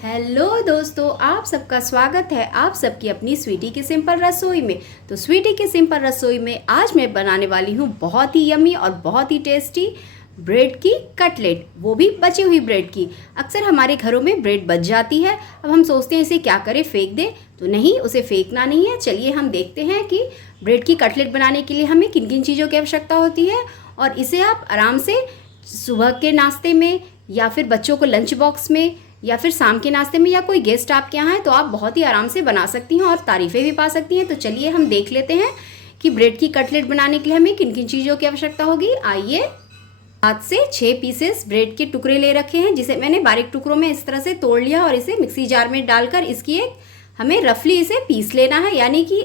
Hello दोस्तों, आप सबका स्वागत है आप सबकी अपनी स्वीटी की सिंपल रसोई में। तो स्वीटी की सिंपल रसोई में आज मैं बनाने वाली हूँ बहुत ही यमी और बहुत ही टेस्टी ब्रेड की कटलेट, वो भी बची हुई ब्रेड की। अक्सर हमारे घरों में ब्रेड बच जाती है। अब हम सोचते हैं इसे क्या करें, फेंक दें। तो नहीं, उसे फेंकना नहीं है। चलिए हम देखते हैं कि ब्रेड की कटलेट बनाने के लिए हमें किन किन चीज़ों की आवश्यकता होती है। और इसे आप आराम से सुबह के नाश्ते में या फिर बच्चों को लंच बॉक्स में या फिर शाम के नाश्ते में या कोई गेस्ट आपके यहाँ है तो आप बहुत ही आराम से बना सकती हैं और तारीफ़ें भी पा सकती हैं। तो चलिए हम देख लेते हैं कि ब्रेड की कटलेट बनाने के लिए हमें किन किन चीज़ों की आवश्यकता होगी। आइए, 5 से 6 पीसेस ब्रेड के टुकड़े ले रखे हैं, जिसे मैंने बारीक टुकड़ों में इस तरह से तोड़ लिया और इसे मिक्सी जार में डालकर इसकी एक हमें रफली इसे पीस लेना है। यानी कि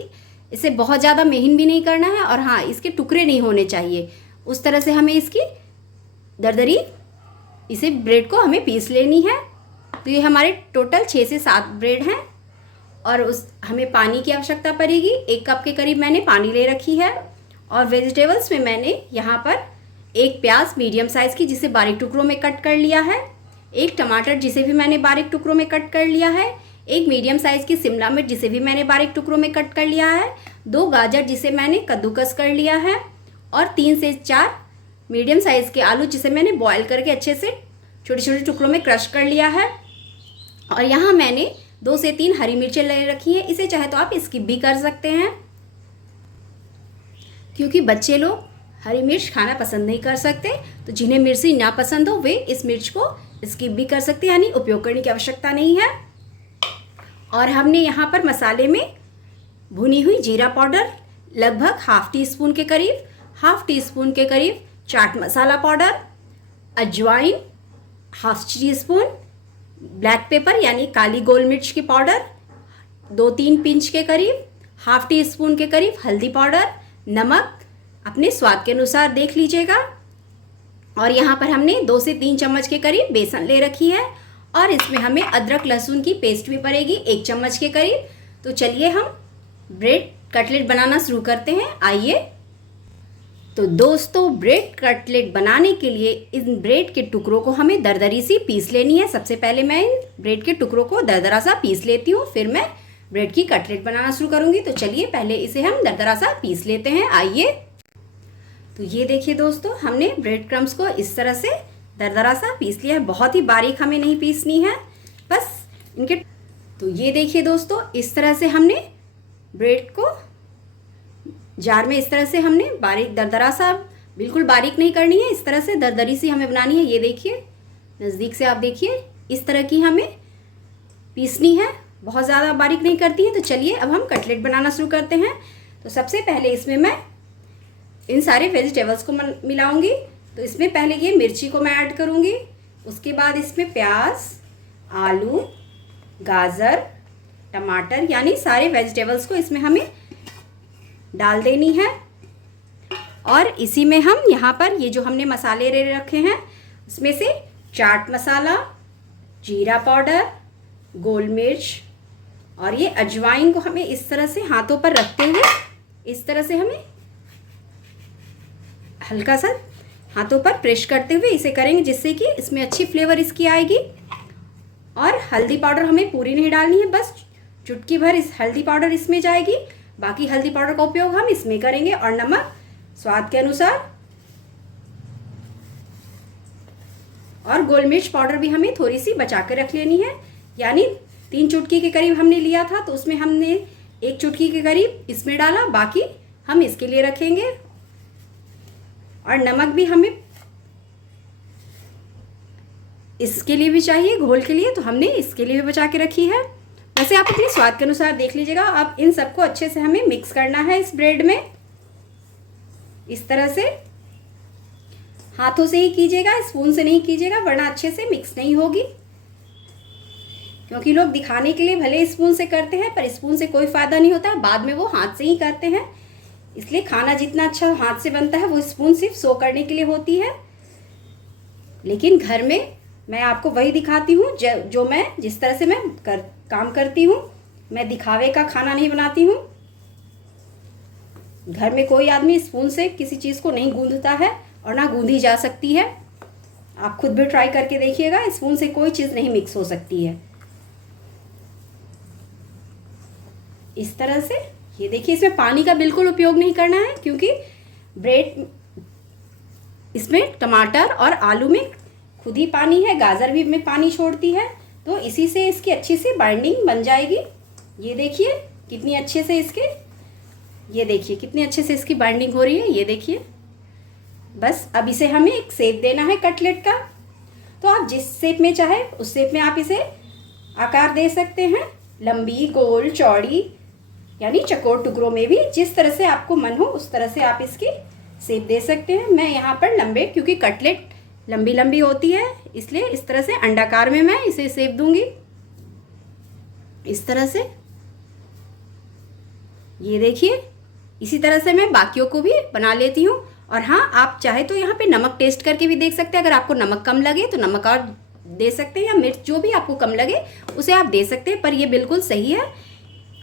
इसे बहुत ज़्यादा महीन भी नहीं करना है और हाँ, इसके टुकड़े नहीं होने चाहिए। उस तरह से हमें इसकी दरदरी इसे ब्रेड को हमें पीस लेनी है। तो ये हमारे टोटल 6 से 7 ब्रेड हैं और हमें पानी की आवश्यकता पड़ेगी। 1 कप के करीब मैंने पानी ले रखी है। और वेजिटेबल्स में मैंने यहाँ पर 1 प्याज मीडियम साइज़ की जिसे बारीक टुकड़ों में कट कर लिया है, 1 टमाटर जिसे भी मैंने बारीक टुकड़ों में कट कर लिया है, 1 मीडियम साइज़ की शिमला मिर्च जिसे भी मैंने बारीक टुकड़ों में कट कर लिया है, 2 गाजर जिसे मैंने कद्दूकस कर लिया है और 3 से 4 मीडियम साइज़ के आलू जिसे मैंने बॉयल करके अच्छे से छोटे छोटे टुकड़ों में क्रश कर लिया है। और यहाँ मैंने 2 से 3 हरी मिर्चें ले रखी हैं। इसे चाहे तो आप स्किप भी कर सकते हैं, क्योंकि बच्चे लोग हरी मिर्च खाना पसंद नहीं कर सकते। तो जिन्हें मिर्ची ना पसंद हो वे इस मिर्च को स्किप भी कर सकते हैं, यानी उपयोग करने की आवश्यकता नहीं है। और हमने यहाँ पर मसाले में भुनी हुई जीरा पाउडर लगभग ½ टी स्पून के करीब, ½ टी स्पून के करीब चाट मसाला पाउडर, अजवाइन ½ टी स्पून, ब्लैक पेपर यानी काली गोल मिर्च की पाउडर 2-3 पिंच के करीब, ½ टी स्पून के करीब हल्दी पाउडर, नमक अपने स्वाद के अनुसार देख लीजिएगा। और यहाँ पर हमने 2 से 3 चम्मच के करीब बेसन ले रखी है और इसमें हमें अदरक लहसुन की पेस्ट भी पड़ेगी 1 चम्मच के करीब। तो चलिए हम ब्रेड कटलेट बनाना शुरू करते हैं। आइए, तो दोस्तों ब्रेड कटलेट बनाने के लिए इन ब्रेड के टुकड़ों को हमें दरदरी सी पीस लेनी है। सबसे पहले मैं इन ब्रेड के टुकड़ों को दरदरा सा पीस लेती हूँ, फिर मैं ब्रेड की कटलेट बनाना शुरू करूँगी। तो चलिए पहले इसे हम दरदरा सा पीस लेते हैं। आइए, तो ये देखिए दोस्तों, हमने ब्रेड क्रम्स को इस तरह से दरदरा सा पीस लिया है। बहुत ही बारीक हमें नहीं पीसनी है, बस इनके। तो ये देखिए दोस्तों, इस तरह से हमने ब्रेड को जार में इस तरह से हमने बारीक दरदरा सा, बिल्कुल बारीक नहीं करनी है, इस तरह से दरदरी सी हमें बनानी है। ये देखिए, नज़दीक से आप देखिए, इस तरह की हमें पीसनी है, बहुत ज़्यादा बारीक नहीं करती है। तो चलिए अब हम कटलेट बनाना शुरू करते हैं। तो सबसे पहले इसमें मैं इन सारे वेजिटेबल्स को मिलाऊंगी। तो इसमें पहले ये मिर्ची को मैं ऐड करूँगी, उसके बाद इसमें प्याज, आलू, गाजर, टमाटर यानी सारे वेजिटेबल्स को इसमें हमें डाल देनी है। और इसी में हम यहाँ पर ये जो हमने मसाले ले रखे हैं उसमें से चाट मसाला, जीरा पाउडर, गोल मिर्च और ये अजवाइन को हमें इस तरह से हाथों पर रखते हुए इस तरह से हमें हल्का सा हाथों पर प्रेस करते हुए इसे करेंगे, जिससे कि इसमें अच्छी फ्लेवर इसकी आएगी। और हल्दी पाउडर हमें पूरी नहीं डालनी है, बस चुटकी भर इस हल्दी पाउडर इसमें जाएगी, बाकी हल्दी पाउडर का उपयोग हम इसमें करेंगे। और नमक स्वाद के अनुसार, और गोल मिर्च पाउडर भी हमें थोड़ी सी बचा कर रख लेनी है, यानी 3 चुटकी के करीब हमने लिया था तो उसमें हमने 1 चुटकी के करीब इसमें डाला, बाकी हम इसके लिए रखेंगे। और नमक भी हमें इसके लिए भी चाहिए, घोल के लिए, तो हमने इसके लिए भी बचा के रखी है। वैसे आप अपने स्वाद के अनुसार देख लीजिएगा। अब इन सबको अच्छे से हमें मिक्स करना है इस ब्रेड में, इस तरह से हाथों से ही कीजिएगा, स्पून से नहीं कीजिएगा, वरना अच्छे से मिक्स नहीं होगी। क्योंकि लोग दिखाने के लिए भले स्पून से करते हैं, पर स्पून से कोई फ़ायदा नहीं होता है, बाद में वो हाथ से ही करते हैं। इसलिए खाना जितना अच्छा हाथ से बनता है वो स्पून सिर्फ शो करने के लिए होती है। लेकिन घर में मैं आपको वही दिखाती हूँ जो मैं जिस तरह से मैं काम करती हूँ। मैं दिखावे का खाना नहीं बनाती हूँ। घर में कोई आदमी स्पून से किसी चीज़ को नहीं गूंदता है और ना गूंदी जा सकती है। आप खुद भी ट्राई करके देखिएगा, स्पून से कोई चीज़ नहीं मिक्स हो सकती है। इस तरह से। ये देखिए, इसमें पानी का बिल्कुल उपयोग नहीं करना है क्योंकि ब्रेड इसमें टमाटर और आलू में खुद ही पानी है, गाजर भी में पानी छोड़ती है, तो इसी से इसकी अच्छी सी बाइंडिंग बन जाएगी। ये देखिए कितनी अच्छे से ये देखिए कितनी अच्छे से इसकी बाइंडिंग हो रही है। ये देखिए, बस अब इसे हमें एक शेप देना है कटलेट का। तो आप जिस शेप में चाहे उस शेप में आप इसे आकार दे सकते हैं, लंबी, गोल, चौड़ी, यानी चौकोर टुकड़ों में भी, जिस तरह से आपको मन हो उस तरह से आप इसकी शेप दे सकते हैं। मैं यहाँ पर लंबे, क्योंकि कटलेट लंबी लंबी होती है इसलिए इस तरह से अंडाकार में मैं इसे शेप दूंगी, इस तरह से। ये देखिए, इसी तरह से मैं बाकियों को भी बना लेती हूँ। और हाँ, आप चाहे तो यहाँ पे नमक टेस्ट करके भी देख सकते हैं। अगर आपको नमक कम लगे तो नमक और दे सकते हैं, या मिर्च जो भी आपको कम लगे उसे आप दे सकते हैं, पर ये बिल्कुल सही है।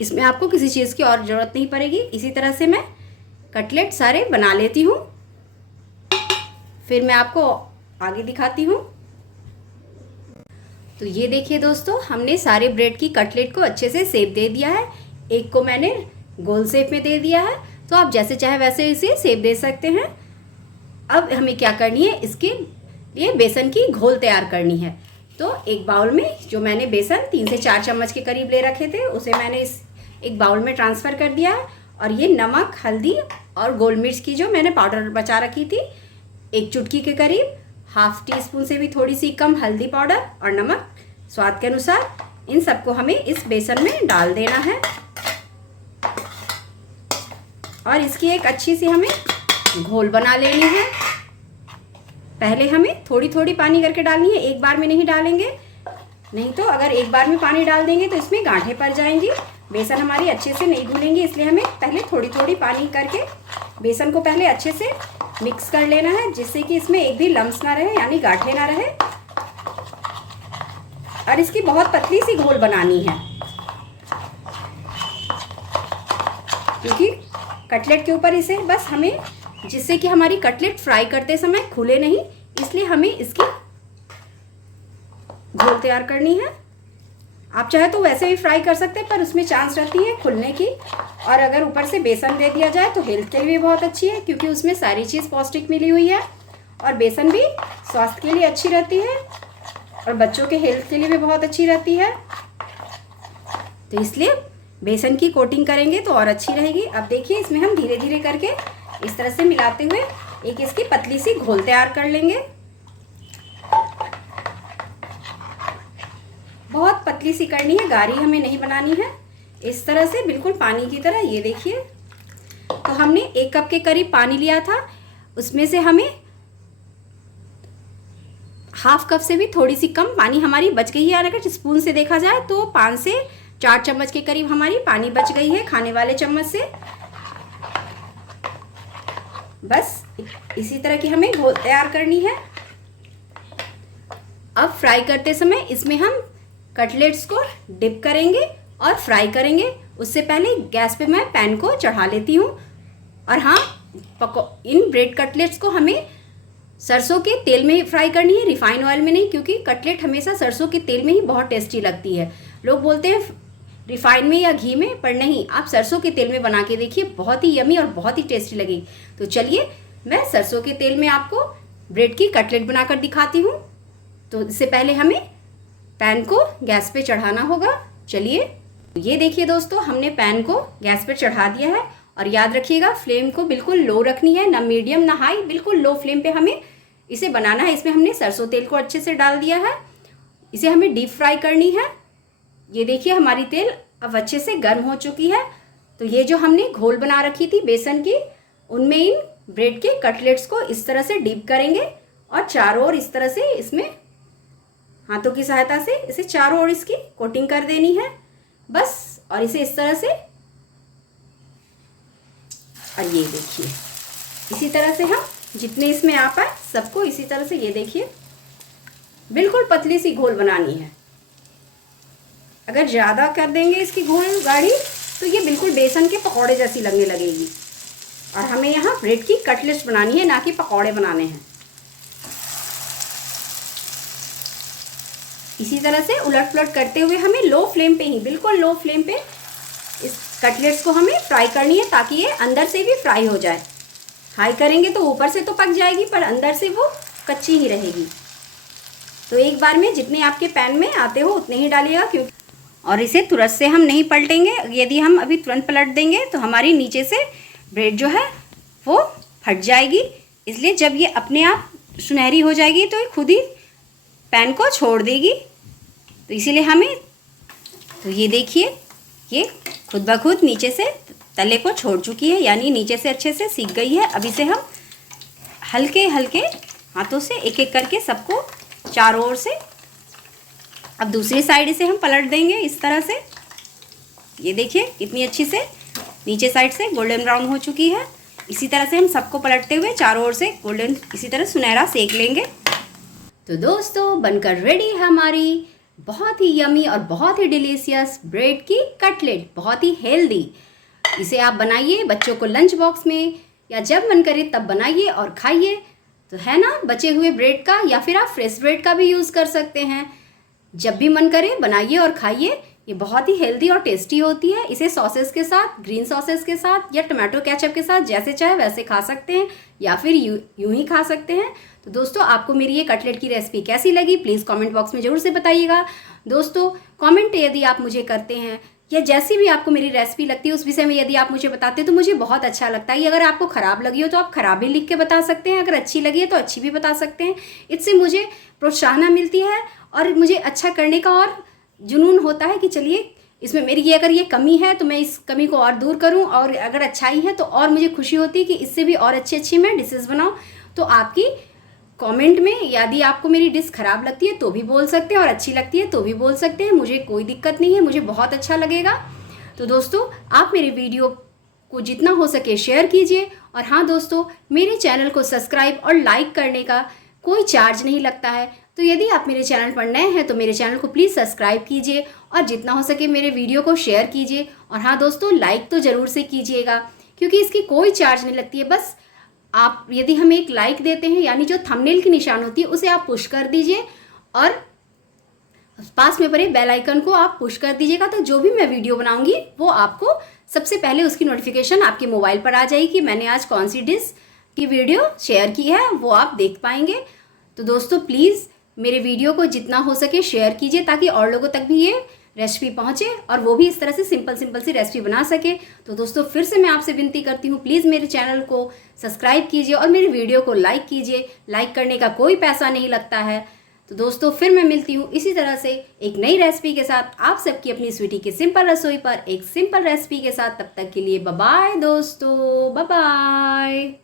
इसमें आपको किसी चीज़ की और ज़रूरत नहीं पड़ेगी। इसी तरह से मैं कटलेट सारे बना लेती हूँ, फिर मैं आपको आगे दिखाती हूँ। तो ये देखिए दोस्तों, हमने सारे ब्रेड की कटलेट को अच्छे से शेप दे दिया है। एक को मैंने गोल शेप में दे दिया है, तो आप जैसे चाहे वैसे इसे शेप दे सकते हैं। अब हमें क्या करनी है, इसके लिए बेसन की घोल तैयार करनी है। तो एक बाउल में जो मैंने बेसन 3 से 4 चम्मच के करीब ले रखे थे, उसे मैंने इस एक बाउल में ट्रांसफ़र कर दिया है। और ये नमक, हल्दी और गोल मिर्च की जो मैंने पाउडर बचा रखी थी, 1 चुटकी के करीब, ½ टीस्पून से भी थोड़ी सी कम हल्दी पाउडर और नमक स्वाद के अनुसार, इन सबको हमें इस बेसन में डाल देना है। और इसकी एक अच्छी सी हमें घोल बना लेनी है। पहले हमें थोड़ी थोड़ी पानी करके डालनी है, एक बार में नहीं डालेंगे, नहीं तो अगर एक बार में पानी डाल देंगे तो इसमें गांठें पड़ जाएंगी, बेसन हमारी अच्छे से नहीं घुलेंगी। इसलिए हमें पहले थोड़ी थोड़ी पानी करके बेसन को पहले अच्छे से मिक्स कर लेना है, जिससे कि इसमें एक भी लम्स ना रहे, यानी गांठें ना रहे। और इसकी बहुत पतली सी घोल बनानी है, क्योंकि कटलेट के ऊपर इसे बस हमें, जिससे कि हमारी कटलेट फ्राई करते समय खुले नहीं, इसलिए हमें इसकी घोल तैयार करनी है। आप चाहे तो वैसे भी फ्राई कर सकते हैं, पर उसमें चांस रहती है खुलने की। और अगर ऊपर से बेसन दे दिया जाए तो हेल्थ के लिए बहुत अच्छी है, क्योंकि उसमें सारी चीज़ पौष्टिक मिली हुई है। और बेसन भी स्वास्थ्य के लिए अच्छी रहती है और बच्चों के हेल्थ के लिए भी बहुत अच्छी रहती है। तो इसलिए बेसन की कोटिंग करेंगे तो और अच्छी रहेगी। अब देखिए, इसमें हम धीरे धीरे करके इस तरह से मिलाते हुए एक इसकी पतली सी घोल तैयार कर लेंगे। बहुत पतली सी करनी है, गाढ़ी हमें नहीं बनानी है। इस तरह से बिल्कुल पानी की तरह। ये देखिए, तो हमने 1 कप के करीब पानी लिया था, उसमें से हमें ½ कप से भी थोड़ी सी कम पानी हमारी बच गई है। अगर स्पून से देखा जाए तो 5 से 4 चम्मच के करीब हमारी पानी बच गई है, खाने वाले चम्मच से। बस इसी तरह की हमें घोल तैयार करनी है। अब फ्राई करते समय इसमें हम कटलेट्स को डिप करेंगे और फ्राई करेंगे। उससे पहले गैस पे मैं पैन को चढ़ा लेती हूँ। और हाँ, इन ब्रेड कटलेट्स को हमें सरसों के तेल में ही फ्राई करनी है, रिफाइन ऑयल में नहीं, क्योंकि कटलेट हमेशा सरसों के तेल में ही बहुत टेस्टी लगती है। लोग बोलते हैं रिफाइन में या घी में, पर नहीं, आप सरसों के तेल में बना के देखिए, बहुत ही यमी और बहुत ही टेस्टी लगेगी। तो चलिए, मैं सरसों के तेल में आपको ब्रेड की कटलेट बनाकर दिखाती हूँ। तो इससे पहले हमें पैन को गैस पे चढ़ाना होगा। चलिए, ये देखिए दोस्तों, हमने पैन को गैस पे चढ़ा दिया है। और याद रखिएगा, फ्लेम को बिल्कुल लो रखनी है, ना मीडियम ना हाई, बिल्कुल लो फ्लेम पे हमें इसे बनाना है। इसमें हमने सरसों तेल को अच्छे से डाल दिया है, इसे हमें डीप फ्राई करनी है। ये देखिए, हमारी तेल अब अच्छे से गर्म हो चुकी है। तो ये जो हमने घोल बना रखी थी बेसन की, उनमें इन ब्रेड के कटलेट्स को इस तरह से डीप करेंगे और चारों ओर इस तरह से इसमें हाथों की सहायता से इसे चारों ओर इसकी कोटिंग कर देनी है बस। और इसे इस तरह से, और ये देखिए, इसी तरह से हम जितने इसमें आ पाए सबको इसी तरह से, ये देखिए, बिल्कुल पतली सी घोल बनानी है। अगर ज़्यादा कर देंगे इसकी घोल गाढ़ी तो ये बिल्कुल बेसन के पकौड़े जैसी लगने लगेगी। और हमें यहाँ ब्रेड की कटलेट्स बनानी है, ना कि पकौड़े बनाने हैं। इसी तरह से उलट पुलट करते हुए हमें लो फ्लेम पे ही, बिल्कुल लो फ्लेम पे इस कटलेट्स को हमें फ्राई करनी है ताकि ये अंदर से भी फ्राई हो जाए। हाई करेंगे तो ऊपर से तो पक जाएगी पर अंदर से वो कच्ची ही रहेगी। तो एक बार में जितने आपके पैन में आते हो उतने ही डालिएगा, क्योंकि और इसे तुरंत से हम नहीं पलटेंगे। यदि हम अभी तुरंत पलट देंगे तो हमारी नीचे से ब्रेड जो है वो फट जाएगी। इसलिए जब ये अपने आप सुनहरी हो जाएगी तो ये खुद ही पैन को छोड़ देगी। तो इसीलिए हमें, तो ये देखिए ये खुद ब खुद नीचे से तले को छोड़ चुकी है, यानी नीचे से अच्छे से सीख गई है। अब इसे हम हल्के हल्के हाथों से एक एक करके सबको चारों ओर से, अब दूसरी साइड से हम पलट देंगे इस तरह से। ये देखिए कितनी अच्छी से नीचे साइड से गोल्डन ब्राउन हो चुकी है। इसी तरह से हम सबको पलटते हुए चारों ओर से गोल्डन इसी तरह सुनहरा सेक लेंगे। तो दोस्तों बनकर रेडी है हमारी बहुत ही यमी और बहुत ही डिलीशियस ब्रेड की कटलेट, बहुत ही हेल्दी। इसे आप बनाइए बच्चों को लंच बॉक्स में या जब मन करे तब बनाइए और खाइए। तो है ना, बचे हुए ब्रेड का या फिर आप फ्रेश ब्रेड का भी यूज़ कर सकते हैं। जब भी मन करे बनाइए और खाइए। ये बहुत ही हेल्दी और टेस्टी होती है। इसे सॉसेस के साथ, ग्रीन सॉसेस के साथ या टमाटो केचप के साथ जैसे चाहे वैसे खा सकते हैं या फिर यूं ही खा सकते हैं। तो दोस्तों आपको मेरी ये कटलेट की रेसिपी कैसी लगी प्लीज़ कमेंट बॉक्स में ज़रूर से बताइएगा। दोस्तों कमेंट यदि आप मुझे करते हैं या जैसी भी आपको मेरी रेसिपी लगती है उस विषय में यदि आप मुझे बताते हैं तो मुझे बहुत अच्छा लगता है। अगर आपको ख़राब लगी हो तो आप ख़राब भी लिख के बता सकते हैं, अगर अच्छी लगी है तो अच्छी भी बता सकते हैं। इससे मुझे प्रोत्साहन मिलती है और मुझे अच्छा करने का और जुनून होता है कि चलिए इसमें मेरी ये अगर ये कमी है तो मैं इस कमी को और दूर करूं, और अगर अच्छाई है तो और मुझे खुशी होती है कि इससे भी और अच्छी अच्छी मैं डिशेज़ बनाऊं। तो आपकी कमेंट में यदि आपको मेरी डिश ख़राब लगती है तो भी बोल सकते हैं और अच्छी लगती है तो भी बोल सकते हैं, मुझे कोई दिक्कत नहीं है, मुझे बहुत अच्छा लगेगा। तो दोस्तों आप मेरे वीडियो को जितना हो सके शेयर कीजिए। और हाँ दोस्तों, मेरे चैनल को सब्सक्राइब और लाइक करने का कोई चार्ज नहीं लगता है। तो यदि आप मेरे चैनल पर नए हैं तो मेरे चैनल को प्लीज़ सब्सक्राइब कीजिए और जितना हो सके मेरे वीडियो को शेयर कीजिए। और हाँ दोस्तों लाइक तो ज़रूर से कीजिएगा, क्योंकि इसकी कोई चार्ज नहीं लगती है। बस आप यदि हमें एक लाइक देते हैं यानी जो थंबनेल की निशान होती है उसे आप पुश कर दीजिए और पास में पड़े बेल आइकन को आप पुश कर दीजिएगा। तो जो भी मैं वीडियो बनाऊंगी वो आपको सबसे पहले उसकी नोटिफिकेशन आपके मोबाइल पर आ जाएगी कि मैंने आज कौन सी डिश की वीडियो शेयर की है, वो आप देख पाएंगे। तो दोस्तों प्लीज़ मेरे वीडियो को जितना हो सके शेयर कीजिए ताकि और लोगों तक भी ये रेसिपी पहुंचे और वो भी इस तरह से सिंपल सी रेसिपी बना सके। तो दोस्तों फिर से मैं आपसे विनती करती हूँ प्लीज़ मेरे चैनल को सब्सक्राइब कीजिए और मेरे वीडियो को लाइक कीजिए। लाइक करने का कोई पैसा नहीं लगता है। तो दोस्तों फिर मैं मिलती हूँ इसी तरह से एक नई रेसिपी के साथ आप सबकी अपनी स्वीटी की सिंपल रसोई पर एक सिंपल रेसिपी के साथ। तब तक के लिए बाय बाय दोस्तों, बाय बाय।